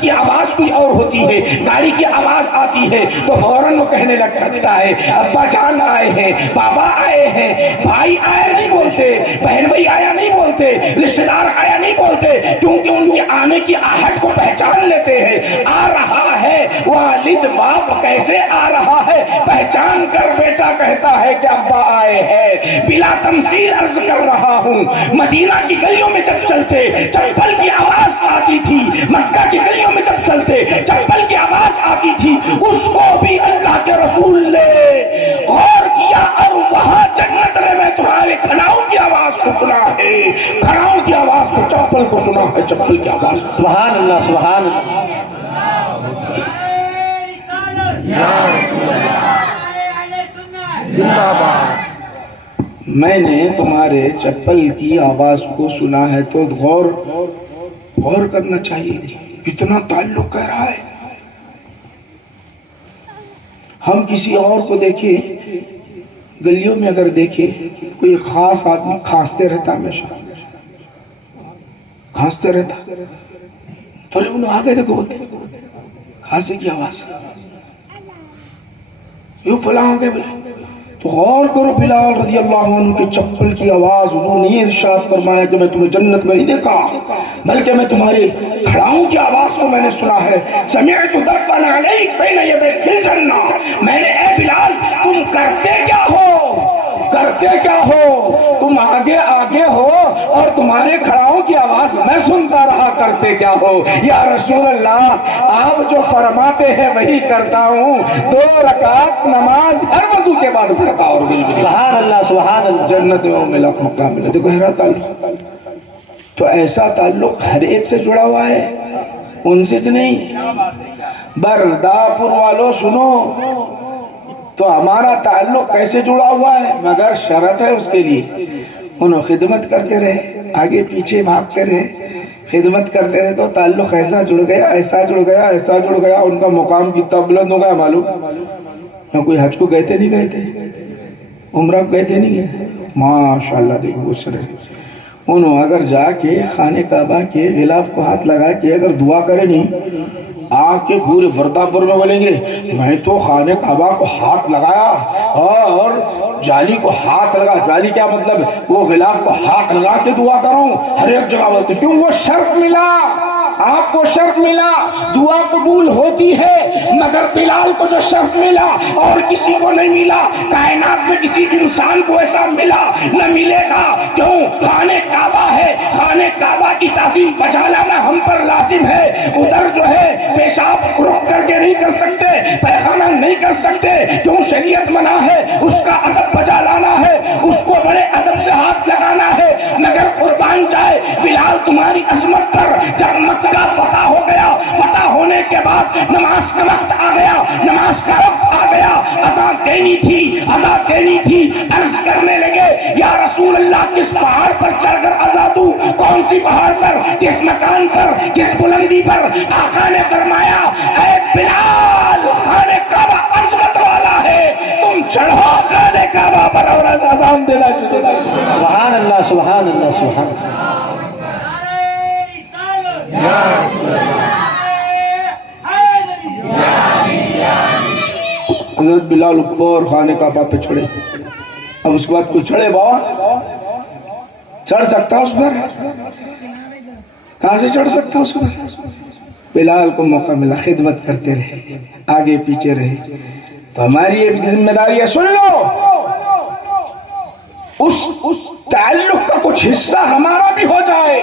کی آواز کوئی اور ہوتی ہے، گاڑی کی آواز آتی ہے تو فوراً وہ کہنے لگتا ہے ابا جان آئے ہیں، بابا آئے ہیں، بھائی آیا نہیں بولتے، بہن بھائی آیا نہیں بولتے، رشتہ دار آیا نہیں بولتے، کیونکہ ان کے آنے کی آہٹ کو پہچان لیتے ہیں۔ آ رہا ہے والد باپ کیسے آ رہا ہے، پہچان کر بیٹا کہتا ہے کہ ابا آئے ہیں۔ بلا تمثیل عرض کر رہا ہوں، مدینہ کی گلیوں میں جب چلتے چپل کی آواز آتی تھی، مکہ کی گلیوں میں جب چلتے چپل کی آواز آتی تھی، اس کو بھی اللہ کے رسول نے غور کیا اور وہاں جنت میں تمہارے کھڑاؤں کی آواز کو سنا ہے، کھڑاؤں کی آواز کو، چپل کو سنا ہے، چپل کی آواز۔ سبحان اللہ، سبحان اللہ۔ میں نے تمہارے چپل کی آواز کو سنا ہے تو غور کرنا چاہیے، کتنا تعلق کہہ رہا ہے۔ ہم کسی اور کو دیکھیں، گلیوں میں اگر دیکھیں کوئی خاص آدمی کھانستے رہتا، ہمیشہ کھانستے رہتا تو لوگ آگے دیکھو بولتے کھانسی کی آواز، یوں فلاں آگے بولے تو غور کرو، بلال رضی اللہ عنہ کے چپل کی آواز، حضور نے ارشاد فرمایا کہ میں تمہیں جنت میں نہیں دیکھا بلکہ میں تمہارے کھڑاؤں کی آواز کو میں نے سنا ہے۔ سمعت دبن علیک بین یدیک فی الجنہ، میں نے اے بلال تم کرتے کیا ہو، کرتے کیا ہو، تم آگے آگے ہو اور تمہارے کھڑاؤں کی آواز میں سنتا رہا، کرتے کیا ہو یا رسول اللہ، آپ جو فرماتے ہیں وہی کرتا ہوں، 2 رکعت نماز ہر وضو کے بعد پڑھتا اور سبحان اللہ، سبحان اللہ۔ جنت میں ملا مقام ملا۔ دیکھو گہرا تعلق، تو ایسا تعلق ہر ایک سے جڑا ہوا ہے، ان سے نہیں۔ برداپور والوں سنو، تو ہمارا تعلق کیسے جڑا ہوا ہے، مگر شرط ہے اس کے لیے، انہوں خدمت کرتے رہے، آگے پیچھے بھاگتے رہے، خدمت کرتے رہے تو تعلق ایسا جڑ گیا، ایسا جڑ گیا، ایسا جڑ گیا، ان کا مقام کتنا بلند ہو گیا معلوم نہ۔ کوئی حج کو گئے تھے نہیں گئے تھے، عمرہ کو گئے تھے نہیں گئے، ماشاءاللہ دیکھو وہ سرے انہوں اگر جا کے خانہ کعبہ کے غلاف کو ہاتھ لگا کے اگر دعا کرے نہیں، آ کے پورے برداپور میں بولیں گے میں تو خانہ کعبہ کو ہاتھ لگایا اور جالی کو ہاتھ لگا، جالی کیا مطلب، وہ غلاف کو ہاتھ لگا کے دعا کروں، ہر ایک جگہ بولتے کیوں، وہ شرط ملا، آپ کو شرط ملا، دعا قبول ہوتی ہے، مگر بلال کو جو شرط ملا اور کسی کو نہیں ملا، کائنات میں کسی انسان کو ایسا ملا نہ ملے گا، کیوں، خانہ کعبہ ہے، خانہ کعبہ کی تعظیم بجا لانا ہم پر لازم ہے، ادھر جو ہے پیشاب رک کر کے نہیں کر سکتے، پیخانہ نہیں کر سکتے، کیوں، شریعت منع ہے، اس کا ادب بجا لانا ہے، اس کو بڑے ادب سے ہاتھ لگانا ہے، مگر قربان جائے بلال تمہاری عظمت پر، جب مکہ فتح ہو گیا، فتح ہونے کے بعد نماز کا وقت آ گیا، نماز کا وقت آ گیا، اذان دینی تھی، اذان دینی تھی، عرض کرنے لگے یا رسول اللہ کس پہاڑ پر چڑھ کر اذان دوں، کون سی پہاڑ پر، کس مکان پر، کس بلندی پر، آقا نے فرمایا اے بلال خانہ کعبہ عظمت والا ہے، تم چڑھو خانہ کعبہ پر اور اذان دینا شروع کرو۔ سبحان اللہ، سبحان اللہ، سبحان اللہ۔ حضرت بلال اوپر خانہ کعبہ پہ چڑھے، اب اس کے بعد کوئی چڑھے بابا، چڑھ سکتا اس پر، کہاں سے چڑھ سکتا اس پر، بلال کو موقع ملا، خدمت کرتے رہے، آگے پیچھے رہے، تو ہماری ایک ذمہ داری ہے، سن لو، اس تعلق کا کچھ حصہ ہمارا بھی ہو جائے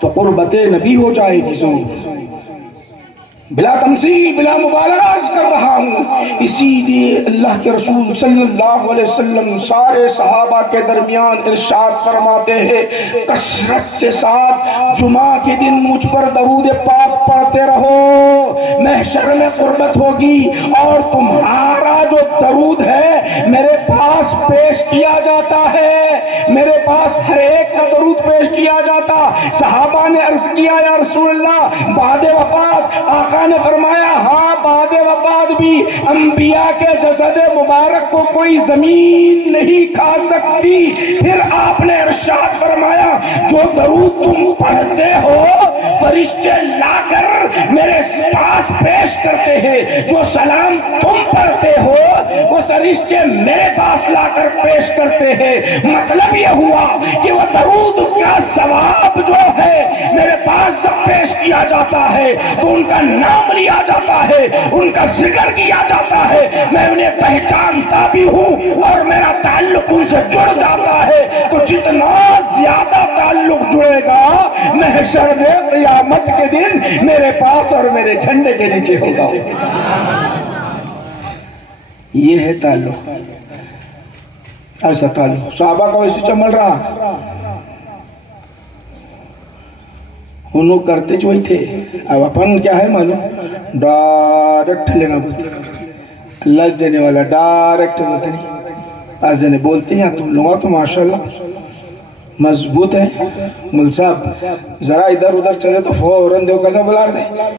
تو قربت نبی ہو جائے گی ضرور، بلا تمثیل بلا مبالغہ عرض کر رہا ہوں۔ اسی لیے اللہ کے رسول صلی اللہ علیہ وسلم سارے صحابہ کے درمیان ارشاد فرماتے ہیں کثرت کے ساتھ جمعہ کے دن مجھ پر درود پاک پڑھتے رہو، محشر میں قربت ہوگی اور تمہارا جو درود ہے میرے پاس پیش کیا جاتا ہے، میرے پاس ہر ایک کا درود پیش کیا جاتا۔ صحابہ نے عرض کیا یا رسول اللہ بعد وفات، آقا نے فرمایا ہاں بعد وفات بھی انبیاء کے جسد مبارک کو کوئی زمین نہیں کھا سکتی۔ پھر آپ نے ارشاد فرمایا جو درود تم پڑھتے ہو فرشتے لا کر میرے پاس پیش کرتے ہیں، جو سلام تم پڑھتے ہو وہ فرشتے میرے پاس لا کر پیش کرتے ہیں۔ مطلب یہ ہوا کہ وہ درود کا ثواب جو ہے میرے پاس جب پیش کیا جاتا ہے تو ان کا نام لیا جاتا ہے، ان کا ذکر کیا جاتا ہے، میں انہیں پہچانتا بھی ہوں اور میرا تعلق ان سے جڑ جاتا ہے۔ تو جتنا زیادہ تعلق جڑے گا محشر میں قیامت کے دن میرے پاس اور میرے جھنڈے کے نیچے ہوگا۔ یہ ہے تعلق، ایسا تعلق صحابہ کا ویسے چمل رہا، انہوں کرتے جو ہی تھے۔ اب اپن کیا ہے معلوم، ڈائریکٹ لینا بولتے، لج دینے والا ڈائریکٹ بولتے نہیں۔ آج دینے بولتے ہیں تم لوگا تو ماشاءاللہ مضبوط ہے، مل صاحب ذرا ادھر ادھر چلے تو فوراً دیو کسا بلار دے۔